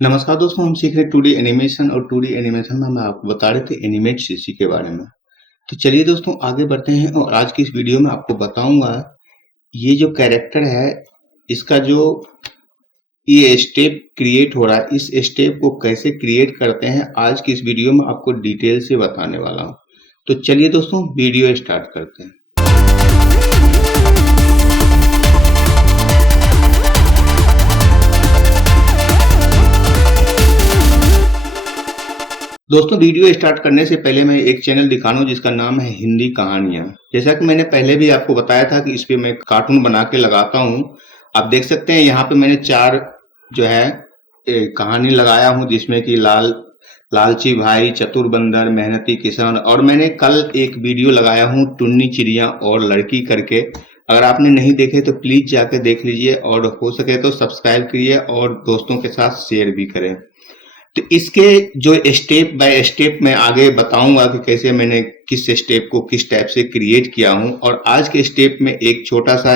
नमस्कार दोस्तों, हम सीख रहे 2D एनिमेशन और 2D एनिमेशन में हम आपको बता रहे थे एनिमेट सीसी के बारे में। तो चलिए दोस्तों आगे बढ़ते हैं और आज की इस वीडियो में आपको बताऊंगा ये जो कैरेक्टर है इसका जो ये स्टेप क्रिएट हो रहा है, इस स्टेप को कैसे क्रिएट करते हैं आज की इस वीडियो में आपको डिटेल से बताने वाला हूँ। तो चलिए दोस्तों वीडियो स्टार्ट करते हैं। दोस्तों वीडियो स्टार्ट करने से पहले मैं एक चैनल दिखा रहा हूं जिसका नाम है हिंदी कहानियां। जैसा कि मैंने पहले भी आपको बताया था कि इस पे मैं कार्टून बना के लगाता हूं। आप देख सकते हैं यहाँ पे मैंने 4 जो है कहानी लगाया हूं, जिसमें कि लालची भाई, चतुर बंदर, मेहनती किसान, और मैंने कल एक वीडियो लगाया हूं टुन्नी चिड़िया और लड़की करके। अगर आपने नहीं देखे तो प्लीज जाके देख लीजिए और हो सके तो सब्सक्राइब करिए और दोस्तों के साथ शेयर भी करें। तो इसके जो स्टेप बाय स्टेप मैं आगे बताऊंगा कि कैसे मैंने किस स्टेप को किस टाइप से क्रिएट किया हूं। और आज के स्टेप में एक छोटा सा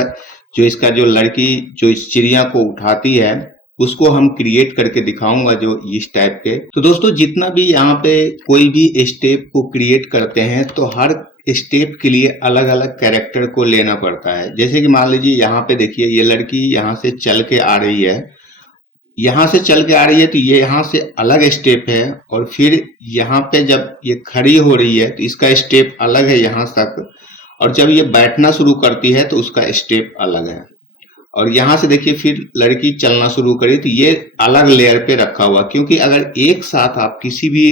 जो इसका जो लड़की जो इस चिड़िया को उठाती है उसको हम क्रिएट करके दिखाऊंगा जो इस टाइप के। तो दोस्तों जितना भी यहाँ पे कोई भी स्टेप को क्रिएट करते हैं तो हर स्टेप के लिए अलग अलग कैरेक्टर को लेना पड़ता है। जैसे कि मान लीजिए यहाँ पे देखिए ये लड़की यहाँ से चल के आ रही है, यहाँ से चल के आ रही है तो ये यहाँ से अलग स्टेप है, और फिर यहाँ पे जब ये खड़ी हो रही है तो इसका स्टेप अलग है यहाँ तक, और जब ये बैठना शुरू करती है तो उसका स्टेप अलग है। और यहाँ से देखिए फिर लड़की चलना शुरू करी तो ये अलग लेयर पे रखा हुआ, क्योंकि अगर एक साथ आप किसी भी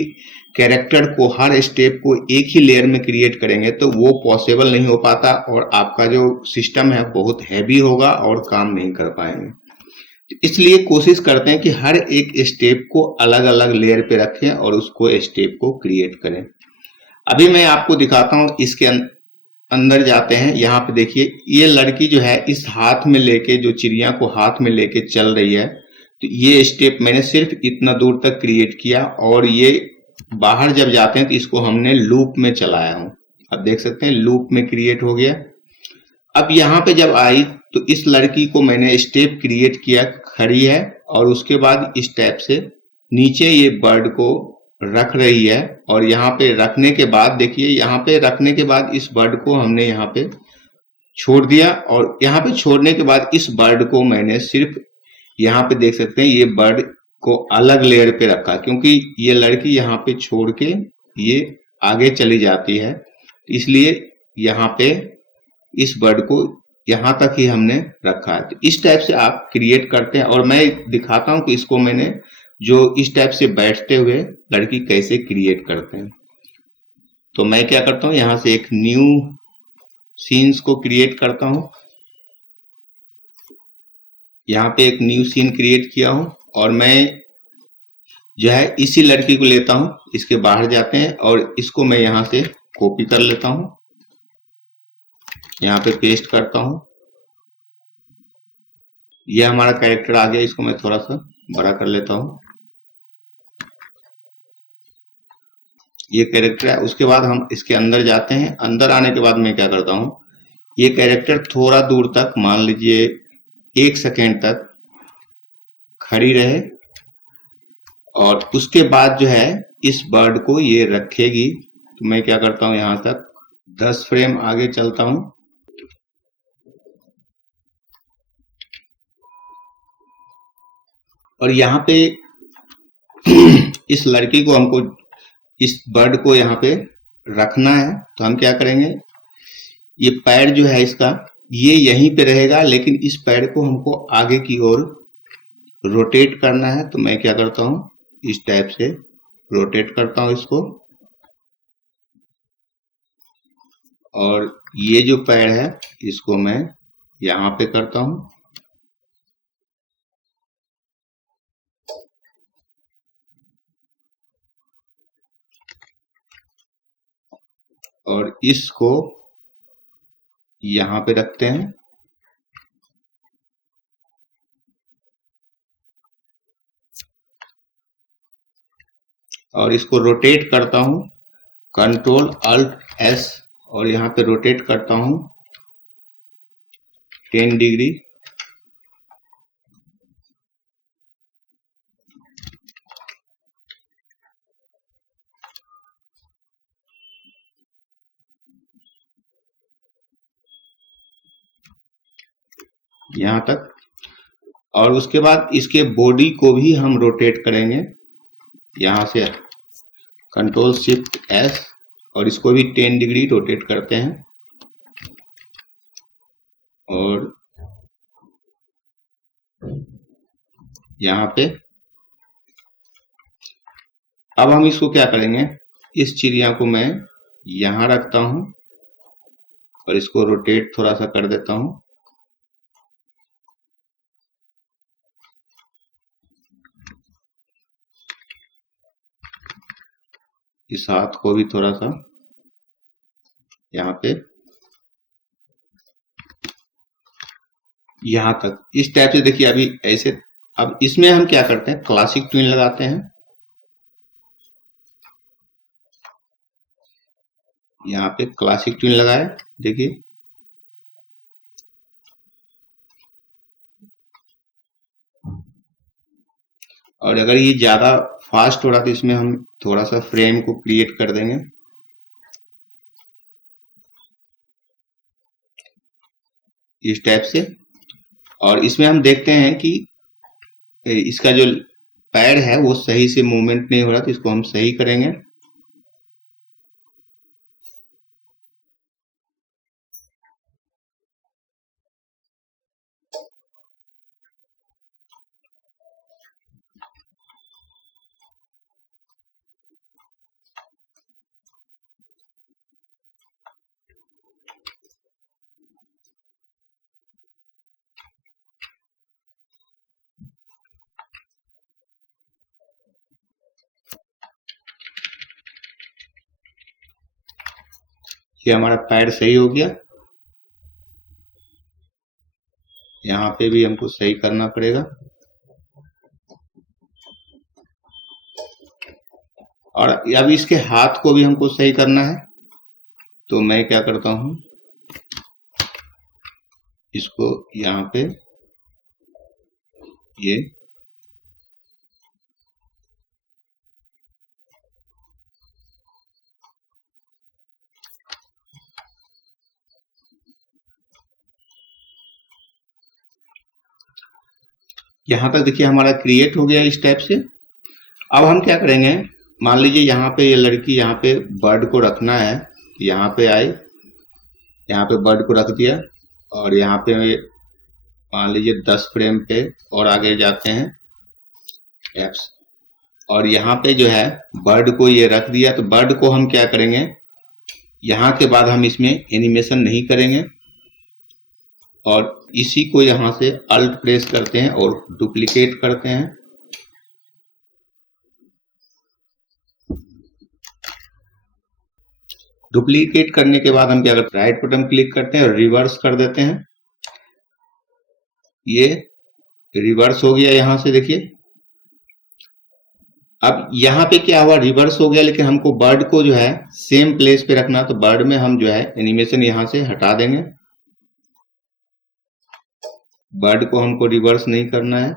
कैरेक्टर को हर स्टेप को एक ही लेयर में क्रिएट करेंगे तो वो पॉसिबल नहीं हो पाता और आपका जो सिस्टम है बहुत हैवी होगा और काम नहीं कर पाएंगे। इसलिए कोशिश करते हैं कि हर एक स्टेप को अलग अलग लेयर पे रखें और उसको स्टेप को क्रिएट करें। अभी मैं आपको दिखाता हूं, इसके अंदर जाते हैं। यहाँ पे देखिए ये लड़की जो है इस हाथ में लेके, जो चिड़िया को हाथ में लेके चल रही है, तो ये स्टेप मैंने सिर्फ इतना दूर तक क्रिएट किया। और ये बाहर जब जाते हैं तो इसको हमने लूप में चलाया हूं। अब देख सकते हैं लूप में क्रिएट हो गया। अब यहाँ पे जब आई तो इस लड़की को मैंने स्टेप क्रिएट किया, खड़ी है, और उसके बाद इस टाइप से नीचे ये बर्ड को रख रही है। और यहाँ पे रखने के बाद देखिए, यहाँ पे रखने के बाद इस बर्ड को हमने यहाँ पे छोड़ दिया, और यहाँ पे छोड़ने के बाद इस बर्ड को मैंने सिर्फ यहाँ पे देख सकते हैं ये बर्ड को अलग लेयर पे रखा, क्योंकि ये लड़की यहाँ पे छोड़ के ये आगे चली जाती है, इसलिए यहाँ पे इस बर्ड को यहाँ तक ही हमने रखा है। तो इस टाइप से आप क्रिएट करते हैं और मैं दिखाता हूं कि इसको मैंने जो इस टाइप से बैठते हुए लड़की कैसे क्रिएट करते हैं। तो मैं क्या करता हूं, यहाँ से एक न्यू सीन्स को क्रिएट करता हूं। यहाँ पे एक न्यू सीन क्रिएट किया हूं और मैं जो है इसी लड़की को लेता हूं, इसके बाहर जाते हैं और इसको मैं यहाँ से कॉपी कर लेता हूं, यहाँ पे पेस्ट करता हूं। ये हमारा कैरेक्टर आ गया, इसको मैं थोड़ा सा बड़ा कर लेता हूं। ये कैरेक्टर है। उसके बाद हम इसके अंदर जाते हैं। अंदर आने के बाद मैं क्या करता हूं, ये कैरेक्टर थोड़ा दूर तक, मान लीजिए 1 सेकेंड तक खड़ी रहे, और उसके बाद जो है इस बर्ड को ये रखेगी। तो मैं क्या करता हूं, यहां तक 10 फ्रेम आगे चलता हूं, और यहाँ पे इस लड़की को हमको, इस बर्ड को यहाँ पे रखना है। तो हम क्या करेंगे, ये पैर जो है इसका ये यहीं पे रहेगा, लेकिन इस पैर को हमको आगे की ओर रोटेट करना है। तो मैं क्या करता हूं, इस टाइप से रोटेट करता हूं इसको, और ये जो पैर है इसको मैं यहाँ पे करता हूं, और इसको यहाँ पे रखते हैं। और इसको रोटेट करता हूं, कंट्रोल अल्ट एस, और यहाँ पे रोटेट करता हूं 10 डिग्री। यहाँ तक। और उसके बाद इसके बॉडी को भी हम रोटेट करेंगे, यहाँ से कंट्रोल शिफ्ट एस, और इसको भी 10 डिग्री रोटेट करते हैं। और यहाँ पे अब हम इसको क्या करेंगे, इस चिड़िया को मैं यहाँ रखता हूं और इसको रोटेट थोड़ा सा कर देता हूं। इस हाथ को भी थोड़ा सा यहाँ पे, यहाँ तक इस टाइप से देखिए अभी ऐसे। अब इसमें हम क्या करते हैं, क्लासिक ट्विन लगाते हैं। यहाँ पे क्लासिक ट्विन लगाए, देखिए और अगर ये ज्यादा फास्ट हो रहा तो इसमें हम थोड़ा सा फ्रेम को क्रिएट कर देंगे, इस टाइप से। और इसमें हम देखते हैं कि इसका जो पैर है वो सही से मूवमेंट नहीं हो रहा, तो इसको हम सही करेंगे। ये हमारा पैर सही हो गया। यहाँ पे भी हमको सही करना पड़ेगा। और अब इसके हाथ को भी हमको सही करना है, तो मैं क्या करता हूं, इसको यहाँ पे ये यहाँ तक देखिए हमारा क्रिएट हो गया इस टाइप से। अब हम क्या करेंगे, मान लीजिए यहाँ पे ये लड़की, यहाँ पे बर्ड को रखना है, यहाँ पे आई, यहाँ पे बर्ड को रख दिया और यहाँ पे मान लीजिए 10 फ्रेम पे और आगे जाते हैं एप्स, और यहाँ पे जो है बर्ड को ये रख दिया। तो बर्ड को हम क्या करेंगे, यहाँ के बाद हम इसमें एनिमेशन नहीं करेंगे और इसी को यहाँ से अल्ट प्रेस करते हैं और डुप्लीकेट करते हैं। डुप्लीकेट करने के बाद हम क्या करते हैं, राइट बटन क्लिक करते हैं और रिवर्स कर देते हैं। ये रिवर्स हो गया यहाँ से, देखिए। अब यहाँ पे क्या हुआ, रिवर्स हो गया, लेकिन हमको बर्ड को जो है सेम प्लेस पे रखना, तो बर्ड में हम जो है एनिमेशन यहाँ से हटा देंगे। बर्ड को हमको रिवर्स नहीं करना है।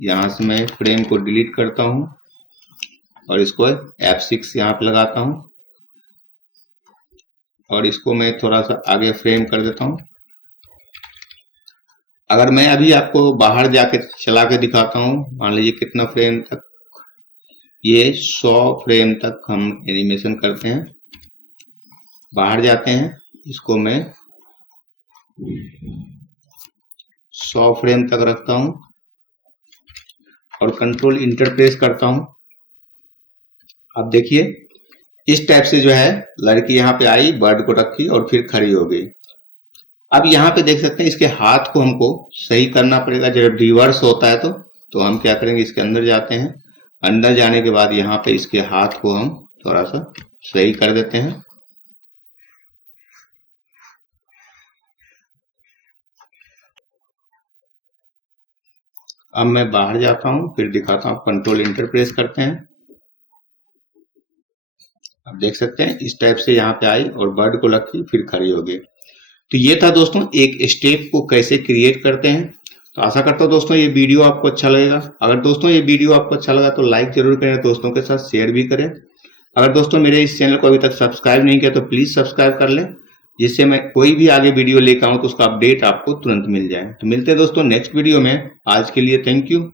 यहाँ से मैं फ्रेम को डिलीट करता हूँ और इसको F6 यहाँ पे लगाता हूँ और इसको मैं थोड़ा सा आगे फ्रेम कर देता हूँ। अगर मैं अभी आपको बाहर जाके चला के दिखाता हूँ, मान लीजिए कितना फ्रेम तक, ये 100 फ्रेम तक हम एनिमेशन करते हैं। बाहर जाते हैं, इसको मैं 100 फ्रेम तक रखता हूं और कंट्रोल इंटर प्रेस करता हूं। अब देखिए इस टाइप से जो है लड़की यहाँ पे आई, बर्ड को रखी और फिर खड़ी हो गई। अब यहाँ पे देख सकते हैं इसके हाथ को हमको सही करना पड़ेगा। जब रिवर्स होता है तो हम क्या करेंगे, इसके अंदर जाते हैं। अंदर जाने के बाद यहाँ पे इसके हाथ को हम थोड़ा सा सही कर देते हैं। अब मैं बाहर जाता हूं, फिर दिखाता हूं। कंट्रोल इंटर प्रेस करते हैं। अब देख सकते हैं इस टाइप से यहाँ पे आई और बर्ड को रखी, फिर खड़ी हो गई। तो ये था दोस्तों एक स्टेप को कैसे क्रिएट करते हैं। तो आशा करता हूँ दोस्तों ये वीडियो आपको अच्छा लगेगा। अगर दोस्तों ये वीडियो आपको अच्छा लगा तो लाइक जरूर करें, दोस्तों के साथ शेयर भी करें। अगर दोस्तों मेरे इस चैनल को अभी तक सब्सक्राइब नहीं किया तो प्लीज सब्सक्राइब कर लें जिससे मैं कोई भी आगे वीडियो लेकर आऊं तो उसका अपडेट आपको तुरंत मिल जाए। तो मिलते हैं दोस्तों नेक्स्ट वीडियो में। आज के लिए थैंक यू।